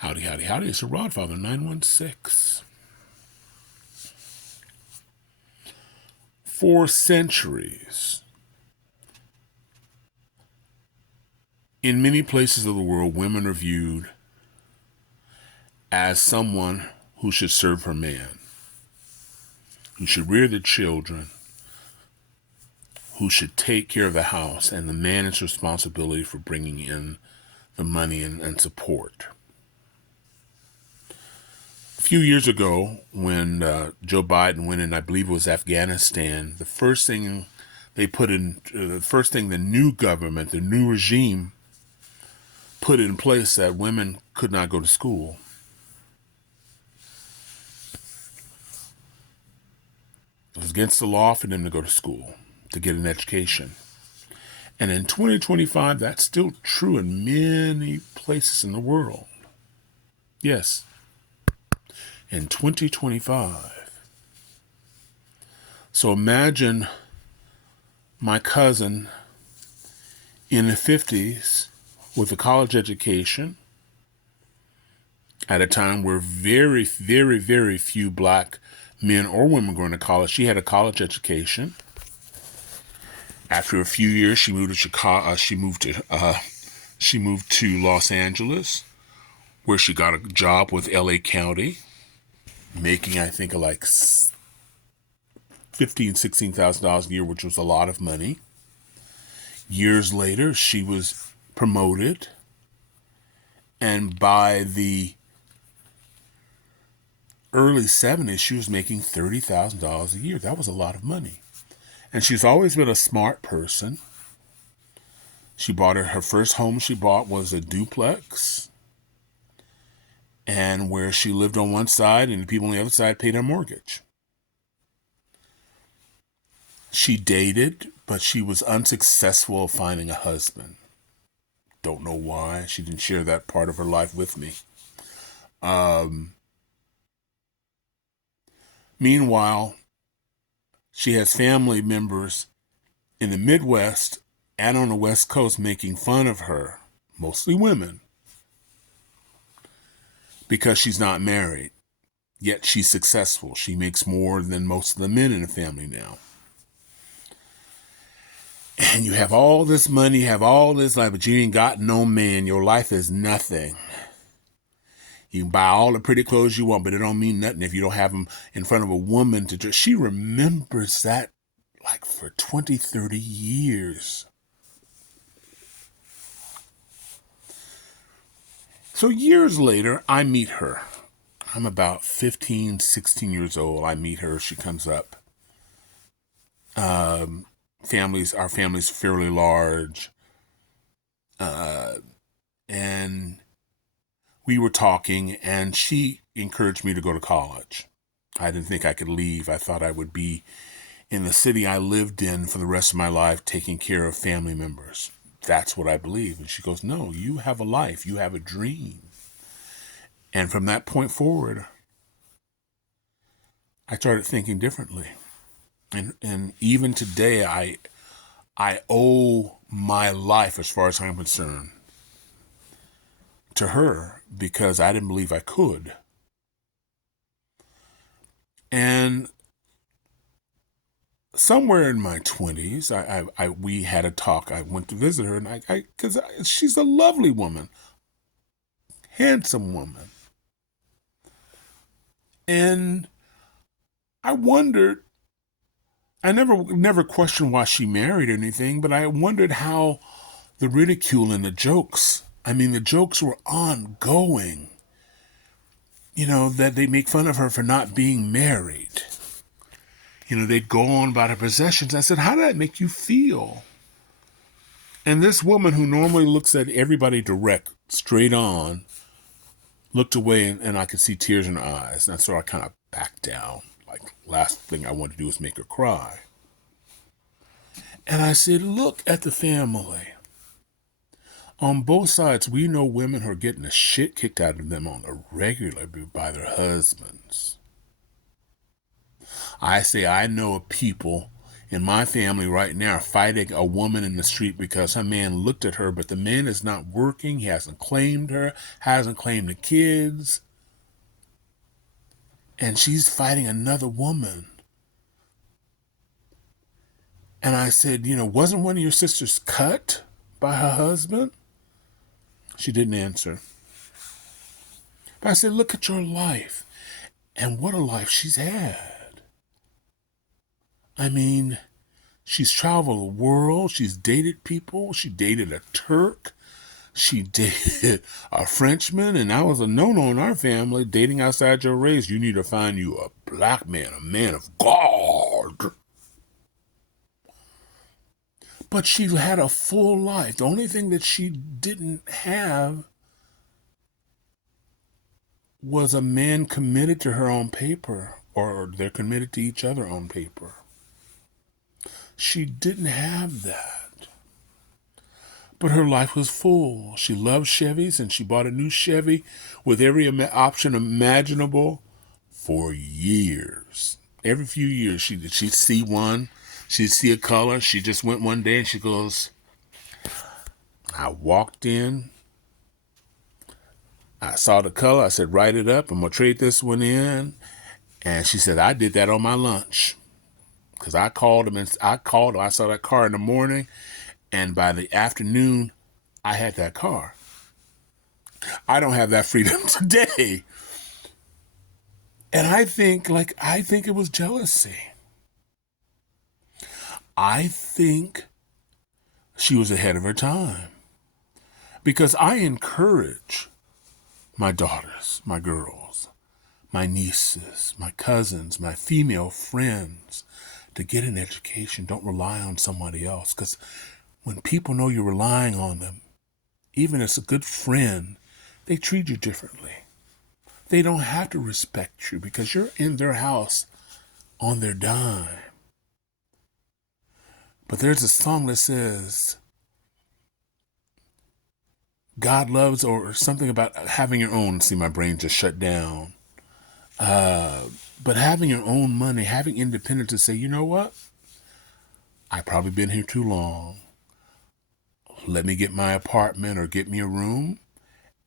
Howdy, howdy, howdy. It's your Rodfather 916. For centuries, in many places of the world, women are viewed as someone who should serve her man, who should rear the children, who should take care of the house, and the man is responsibility for bringing in the money and support. A few years ago, when Joe Biden went in, I believe it was Afghanistan, the first thing the new government, the new regime, put in place that women could not go to school. It was against the law for them to go to school, to get an education. And in 2025, that's still true in many places in the world. Yes, in 2025. So imagine my cousin in the 50s with a college education at a time where very, very, very few black men or women going to college. She had a college education. After a few years, she moved to Chicago. She moved to Los Angeles, where she got a job with LA County, making I think like $16,000 a year, which was a lot of money. Years later, she was promoted, and by the early 70s, she was making $30,000 a year. That was a lot of money. And she's always been a smart person. She bought her first home she bought was a duplex, and where she lived on one side and the people on the other side paid her mortgage. She dated, but she was unsuccessful finding a husband. Don't know why. She didn't share that part of her life with me. Meanwhile, she has family members in the Midwest and on the West Coast making fun of her, mostly women, because she's not married. Yet she's successful. She makes more than most of the men in the family now. And you have all this money, you have all this life, but you ain't got no man. Your life is nothing. You can buy all the pretty clothes you want, but it don't mean nothing if you don't have them in front of a woman to dress. She remembers that like for 20, 30 years. So years later, I meet her. I'm about 15, 16 years old. I meet her. She comes up. Our family's fairly large. And we were talking, and she encouraged me to go to college. I didn't think I could leave. I thought I would be in the city I lived in for the rest of my life, taking care of family members. That's what I believe. And she goes, no, you have a life. You have a dream. And from that point forward, I started thinking differently. And even today, I owe my life, as far as I'm concerned, to her, because I didn't believe I could. And somewhere in my 20s, we had a talk. I went to visit her, and because she's a lovely woman, handsome woman. And I wondered, I never questioned why she married or anything, but I wondered how the ridicule and the jokes, the jokes were ongoing. That they make fun of her for not being married. They'd go on about her possessions. I said, how did that make you feel? And this woman, who normally looks at everybody direct, straight on, looked away, and I could see tears in her eyes. And so I kind of backed down. Like, last thing I wanted to do was make her cry. And I said, look at the family. On both sides, we know women who are getting the shit kicked out of them on a regular by their husbands. I say I know of people in my family right now are fighting a woman in the street because her man looked at her, but the man is not working. He hasn't claimed her, hasn't claimed the kids. And she's fighting another woman. And I said, wasn't one of your sisters cut by her husband? She didn't answer. But I said, look at your life. And what a life she's had. I mean, she's traveled the world. She's dated people. She dated a Turk. She dated a Frenchman. And that was a no-no in our family. Dating outside your race, you need to find you a black man, a man of God. But she had a full life. The only thing that she didn't have was a man committed to her on paper, or they're committed to each other on paper. She didn't have that. But her life was full. She loved Chevys, and she bought a new Chevy with every option imaginable for years. Every few years, she'd see one. She'd see a color. She just went one day and she goes, I walked in. I saw the color. I said, write it up. I'm going to trade this one in. And she said, I did that on my lunch. Because I called him. I saw that car in the morning. And by the afternoon, I had that car. I don't have that freedom today. And I think it was jealousy. I think she was ahead of her time. Because I encourage my daughters, my girls, my nieces, my cousins, my female friends to get an education. Don't rely on somebody else. Because when people know you're relying on them, even as a good friend, they treat you differently. They don't have to respect you because you're in their house on their dime. But there's a song that says, God loves, or something about having your own. See, my brain just shut down. But having your own money, having independence to say, you know what? I've probably been here too long. Let me get my apartment or get me a room,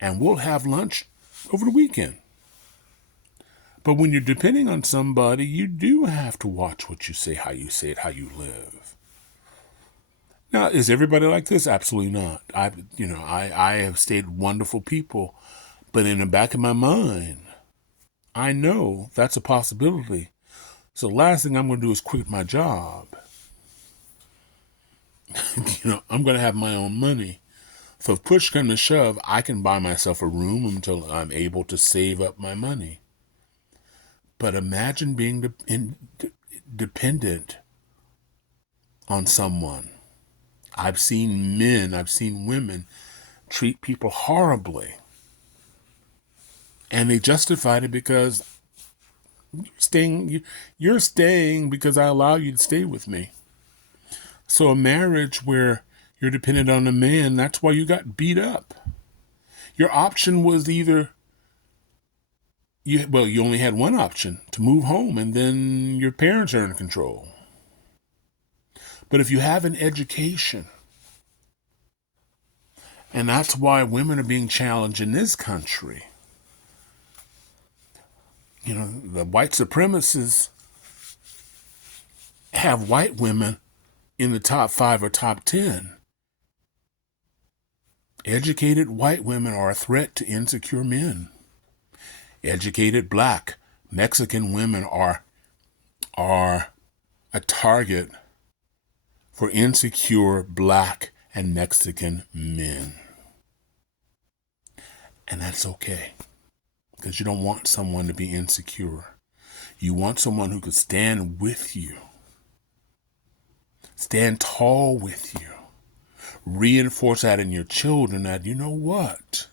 and we'll have lunch over the weekend. But when you're depending on somebody, you do have to watch what you say, how you say it, how you live. Now, is everybody like this? Absolutely not. I have stayed with wonderful people, but in the back of my mind, I know that's a possibility. So the last thing I'm going to do is quit my job. I'm going to have my own money. So if push comes to shove, I can buy myself a room until I'm able to save up my money. But imagine being dependent on someone. I've seen women treat people horribly. And they justified it because you're staying because I allow you to stay with me. So a marriage where you're dependent on a man, that's why you got beat up. Your option was either, you only had one option, to move home, and then your parents are in control. But if you have an education, and that's why women are being challenged in this country. The white supremacists have white women in the top 5 or top 10. Educated white women are a threat to insecure men. Educated black, Mexican women are a target for insecure black and Mexican men. And that's okay, because you don't want someone to be insecure. You want someone who could stand with you, stand tall with you, reinforce that in your children that, you know what?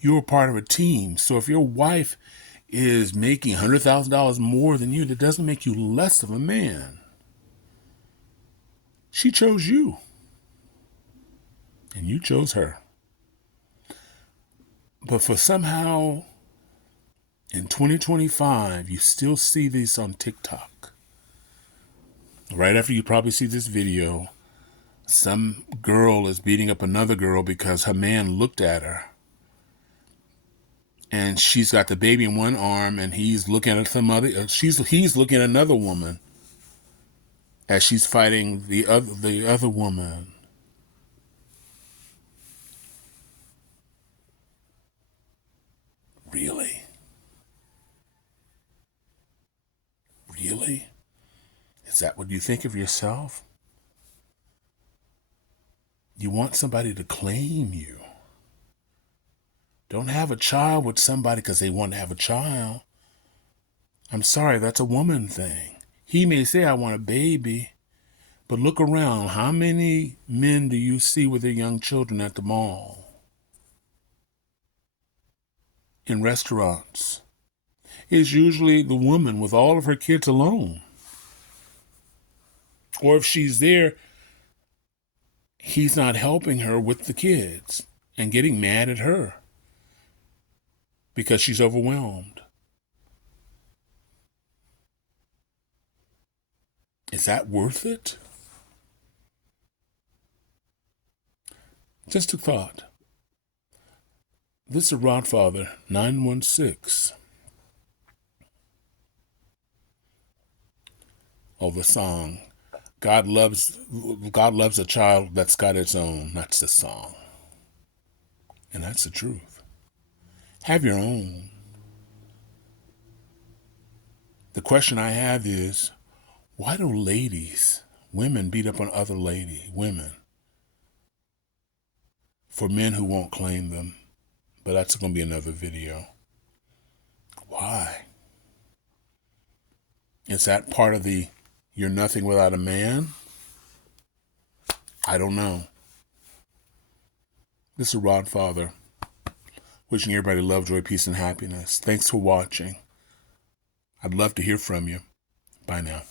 You're part of a team. So if your wife is making $100,000 more than you, that doesn't make you less of a man. She chose you, and you chose her. But for somehow, in 2025, you still see these on TikTok. Right after you probably see this video, some girl is beating up another girl because her man looked at her. And she's got the baby in one arm, and he's looking at he's looking at another woman as she's fighting the other woman. Really? Really? Is that what you think of yourself? You want somebody to claim you. Don't have a child with somebody because they want to have a child. I'm sorry, that's a woman thing. He may say, I want a baby, but look around. How many men do you see with their young children at the mall? In restaurants? It's usually the woman with all of her kids alone. Or if she's there, he's not helping her with the kids and getting mad at her because she's overwhelmed. Is that worth it? Just a thought. This is Rodfather 916. Of the song, God loves a child that's got its own. That's the song. And that's the truth. Have your own. The question I have is, why do women beat up on other women for men who won't claim them? But that's going to be another video. Why? Is that part of the you're nothing without a man? I don't know. This is Rodfather, wishing everybody love, joy, peace, and happiness. Thanks for watching. I'd love to hear from you. Bye now.